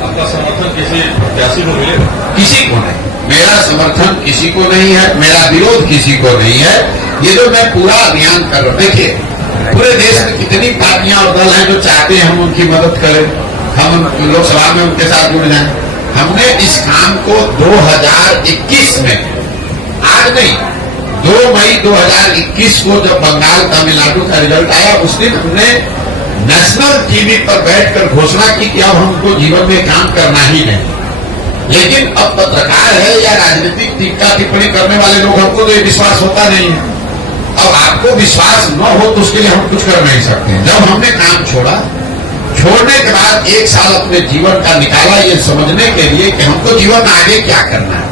आपका समर्थन किसी प्रत्याशी को मिलेगा? किसी को नहीं, मेरा समर्थन किसी को नहीं है, मेरा विरोध किसी को नहीं है। ये जो मैं पूरा अभियान कर रहा हूँ, देखिए पूरे देश में कितनी पार्टियां और दल हैं जो चाहते हैं हम उनकी मदद करें, हम लोकसभा में उनके साथ जुड़ जाएं। हमने इस काम को 2021 में, आज नहीं, 2 मई 2021 को जब बंगाल तमिलनाडु का रिजल्ट आया, उस दिन हमने नेशनल टीवी पर बैठकर घोषणा की कि अब हमको जीवन में काम करना ही नहीं। लेकिन अब पत्रकार है या राजनीतिक टीका टिप्पणी करने वाले लोग, हमको तो ये विश्वास होता नहीं है। अब आपको विश्वास न हो तो उसके लिए हम कुछ कर नहीं सकते। जब हमने काम छोड़ा, छोड़ने के बाद 1 साल अपने जीवन का निकाला ये समझने के लिए कि हमको जीवन में आगे क्या करना है,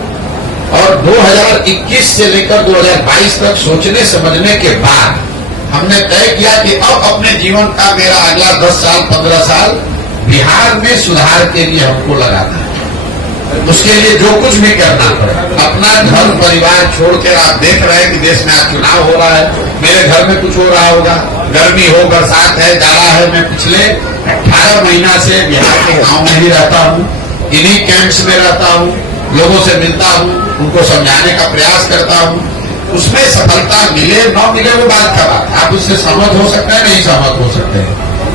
और 2021 से लेकर 2022 तक सोचने समझने के बाद हमने तय किया कि अब अपने जीवन का मेरा अगला 10 साल 15 साल बिहार में सुधार के लिए हमको लगाना है। उसके लिए जो कुछ भी करना पड़े, अपना घर परिवार छोड़कर, आप देख रहे हैं कि देश में आज चुनाव हो रहा है, मेरे घर में कुछ हो रहा होगा, गर्मी हो, बरसात है, जाड़ा है। मैं पिछले 18 महीना से बिहार के गांव में ही रहता हूँ, इन्हीं कैंप्स में रहता हूँ, लोगों से मिलता हूँ, उनको समझाने का प्रयास करता हूँ। उसमें सफलता मिले न मिले वो बात का बात, आप उससे सहमत हो सकते हैं, नहीं सहमत हो सकते हैं,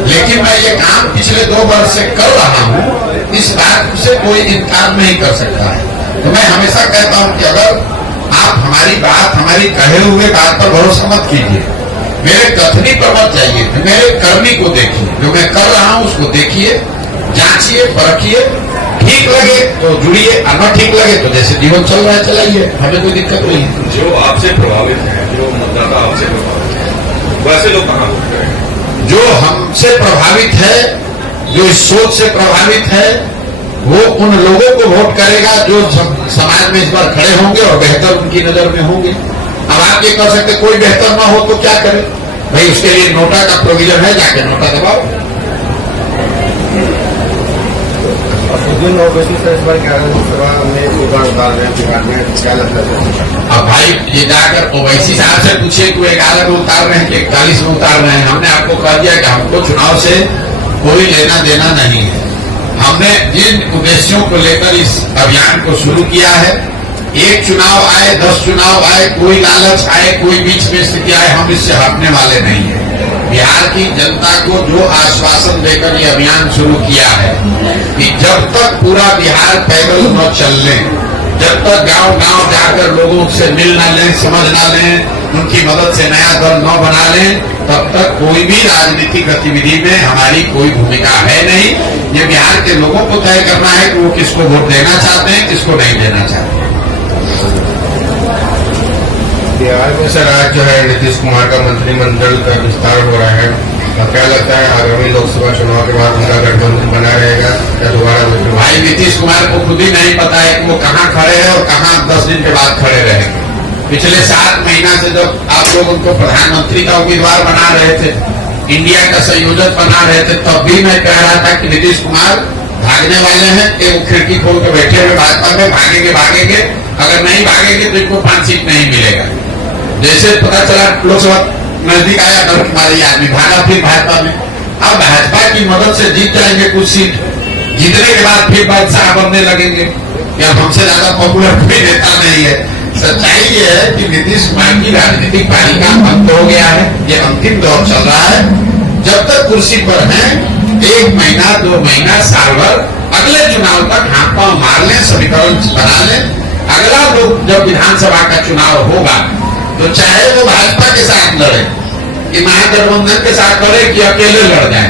लेकिन मैं ये काम पिछले 2 वर्ष से कर रहा हूँ, इस बात से कोई इनकार नहीं कर सकता है। तो मैं हमेशा कहता हूँ कि अगर आप हमारी बात, हमारी कहे हुए बात पर भरोसा मत कीजिए, मेरे कथनी पर मत जाइए, मेरे करनी को देखिए, जो मैं कर रहा हूँ उसको देखिए, जांचिए, परखिए, ठीक लगे तो जुड़िए, और न ठीक लगे तो जैसे जीवन चल रहा है चलाइए, हमें कोई दिक्कत नहीं है। जो आपसे प्रभावित है, जो मतदाता आपसे प्रभावित है, वैसे लोग कहाँ वोट करेंगे? जो हमसे प्रभावित है, जो इस सोच से प्रभावित है, वो उन लोगों को वोट करेगा जो समाज में इस बार खड़े होंगे और बेहतर उनकी नजर में होंगे। अब आप ये कर सकते, कोई बेहतर ना हो तो क्या करे भाई, उसके लिए नोटा का प्रोविजन है, जाके नोटा दबाओ। अब भाई ये जाकर ओवैसी साहब से पूछिए कि 11 में उतार रहे हैं कि 41 में उतार रहे हैं। हमने आपको कह दिया कि हमको चुनाव से कोई लेना देना नहीं है। हमने जिन उद्देश्यों को लेकर इस अभियान को शुरू किया है, एक चुनाव आए, 10 चुनाव आए, कोई लालच आए, कोई बीच में स्थिति आए, हम इससे हटने वाले नहीं है। बिहार की जनता को जो आश्वासन देकर ये अभियान शुरू किया है कि जब तक पूरा बिहार पैदल न चल लें, जब तक गांव-गांव जाकर लोगों से मिल ना लें, समझ ना लें, उनकी मदद से नया दल न बना लें, तब तक कोई भी राजनीतिक गतिविधि में हमारी कोई भूमिका है नहीं। ये बिहार के लोगों को तय करना है कि वो किसको वोट देना चाहते हैं, किसको नहीं देना चाहते हैं। बिहार में सर आज जो है नीतीश कुमार का मंत्रिमंडल का विस्तार हो रहा है, और क्या लगता है आगामी लोकसभा चुनाव के बाद उनका गठबंधन बना रहेगा या दोबारा? भाई नीतीश कुमार को खुद ही नहीं पता है कि वो कहाँ खड़े हैं और कहाँ 10 दिन के बाद खड़े रहेंगे। पिछले 7 महीना से जब आप लोग उनको प्रधानमंत्री का उम्मीदवार बना रहे थे, इंडिया का संयोजक बना रहे थे, तब भी मैं कह रहा था कि नीतीश कुमार भागने वाले हैं कि वो खिड़की खोल के बैठे हुए भाजपा में भागेंगे, अगर नहीं भागेंगे तो इनको 5 सीट नहीं मिलेगा। जैसे पता चला लोकसभा नजदीक आया, डर के मारे आदमी भागा फिर भाजपा में। अब भाजपा की मदद से जीत जाएंगे कुछ सीट, जीतने के बाद फिर बादशाह बनने लगेंगे कि अब हमसे ज्यादा पॉपुलर कोई नेता नहीं है। सच्चाई ये है कि नीतीश कुमार की राजनीतिक पारी का अंत हो गया है, ये अंतिम दौर चल रहा है। जब तक कुर्सी पर हैं, 1 महीना 2 महीना साल भर, अगले चुनाव तक हाथ पांव मार लें, समीकरण बना लें। अगला लोग जब विधानसभा का चुनाव होगा तो चाहे वो भाजपा के साथ लड़े, कि महागठबंधन के साथ लड़े, कि अकेले लड़ जाए,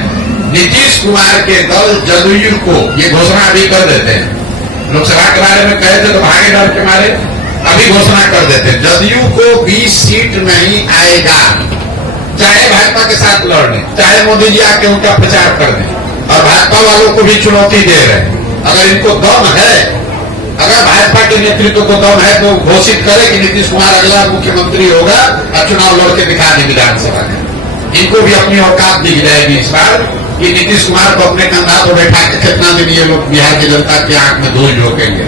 नीतीश कुमार के दल जदयू को ये घोषणा अभी कर देते हैं। लोकसभा के बारे में कहे थे तो भागे डर के मारे, अभी घोषणा कर देते हैं जदयू को 20 सीट नहीं आएगा, चाहे भाजपा के साथ लड़ लें, चाहे मोदी जी आके उनका प्रचार कर दें। और भाजपा वालों को भी चुनौती दे रहे हैं, अगर इनको दम है, अगर भाजपा के नेतृत्व को दम है तो घोषित करे कि नीतीश कुमार अगला मुख्यमंत्री होगा और चुनाव लड़ के दिखा दे विधानसभा में। इनको भी अपनी औकात दिख जाएगी इस बार कि नीतीश कुमार को अपने कंधा पर बैठा के कितना दिन ये लोग बिहार की जनता की आंख में धूल झोंकेंगे।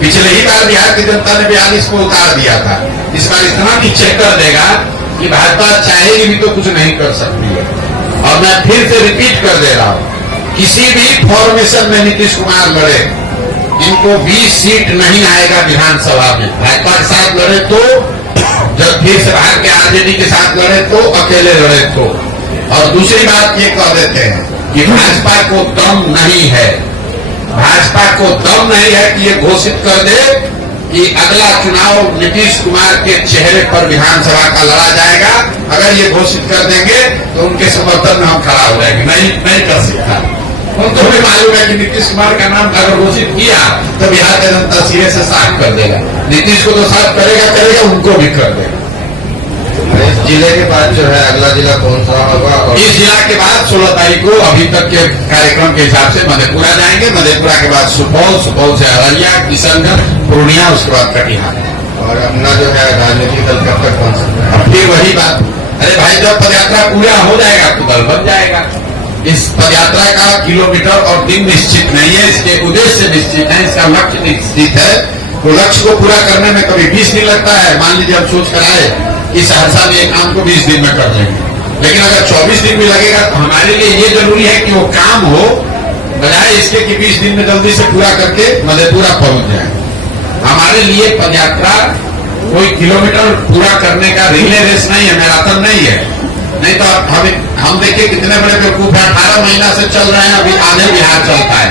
पिछले ही बार बिहार की जनता ने 42 को उतार दिया था, इस बार इतना नीचे कर देगा कि भाजपा चाहेगी भी तो कुछ नहीं कर सकती है। और मैं फिर से रिपीट कर दे रहा हूं, किसी भी फॉर्मेशन में नीतीश कुमार लड़े, इनको 20 सीट नहीं आएगा विधानसभा में। भाजपा के साथ लड़े तो, जब फिर से भाग के आरजेडी के साथ लड़े तो, अकेले लड़े तो। और दूसरी बात ये कह देते हैं कि भाजपा को दम नहीं है, भाजपा को दम नहीं है कि ये घोषित कर दे कि अगला चुनाव नीतीश कुमार के चेहरे पर विधानसभा का लड़ा जाएगा। अगर ये घोषित कर देंगे तो उनके समर्थन में हम खड़ा हो जाएंगे। नहीं कर सकता। उनको भी मालूम है कि नीतीश कुमार का नाम अगर घोषित किया तो बिहार की जनता सिरे से साफ कर देगा। नीतीश को तो साफ करेगा, उनको भी कर देगा। इस जिले के बाद जो है अगला जिला कौन सा होगा? और इस जिला के बाद 16 तारीख को अभी तक के कार्यक्रम के हिसाब से मधेपुरा जाएंगे, मधेपुरा के बाद सुपौल, सुपौल से अररिया, किशनगंज, पूर्णिया, उसके बाद कटिहार। और अपना जो है राजनीतिक दल कब तक पहुंच सकता है? अब फिर वही बात, अरे भाई जब पदयात्रा पूरा हो जाएगा तो दल बन जाएगा। इस पदयात्रा का किलोमीटर और दिन निश्चित नहीं है, इसके उद्देश्य निश्चित है, इसका लक्ष्य निश्चित है। तो लक्ष्य को पूरा करने में कभी 20 दिन लगता है। मान लीजिए हम सोच कर आए कि सहरसा में एक काम को 20 दिन में कर लेंगे, लेकिन अगर 24 दिन भी लगेगा तो हमारे लिए ये जरूरी है कि वो काम हो, बजाय इसके कि 20 दिन में जल्दी से पूरा करके मधेपुरा पहुंच जाए। हमारे लिए पदयात्रा कोई किलोमीटर पूरा करने का रिले रेस नहीं है, मैराथन नहीं है। नहीं तो हम देखिए कितने बड़े बेवकूफ है, 18 महीना से चल रहे हैं, अभी आधे बिहार चलता है।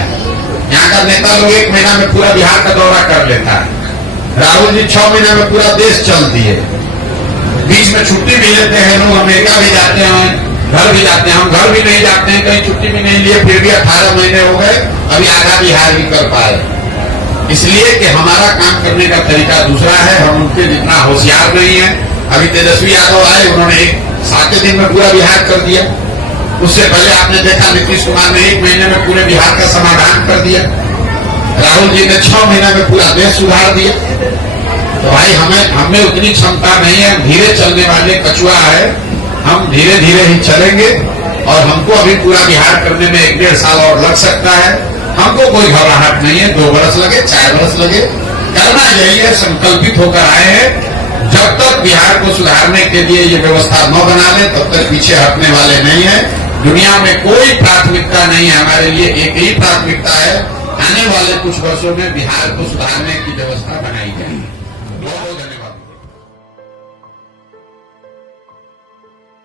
यहाँ का नेता लोग 1 महीना में पूरा बिहार का दौरा कर लेता है। राहुल जी 6 महीने में पूरा देश चल दिए। बीच में छुट्टी भी लेते हैं लोग, अमेरिका भी जाते हैं, घर भी जाते हैं। हम घर भी नहीं जाते हैं, कहीं छुट्टी भी नहीं लिए, फिर भी 18 महीने हो गए, अभी आधा बिहार ही कर पाए। इसलिए कि हमारा काम करने का तरीका दूसरा है, हम उनके जितना होशियार नहीं है। अभी तेजस्वी यादव आए, उन्होंने 7 दिन में पूरा बिहार कर दिया। उससे पहले आपने देखा नीतीश कुमार ने 1 महीने में पूरे बिहार का समाधान कर दिया। राहुल जी ने 6 महीने में पूरा देश सुधार दिया। तो भाई हमें उतनी क्षमता नहीं है, धीरे चलने वाले कछुआ है, हम धीरे धीरे ही चलेंगे। और हमको अभी पूरा बिहार करने में 1-1.5 साल और लग सकता है। हमको कोई घबराहट नहीं है, 2 बरस लगे, 4 बरस लगे, करना यही है, संकल्पित होकर आए हैं। जब तक बिहार को सुधारने के लिए ये व्यवस्था न बना ले तब तक पीछे हटने वाले नहीं है। दुनिया में कोई प्राथमिकता नहीं है, हमारे लिए एक ही प्राथमिकता है, आने वाले कुछ वर्षों में बिहार को सुधारने की व्यवस्था बनाई जाएगी।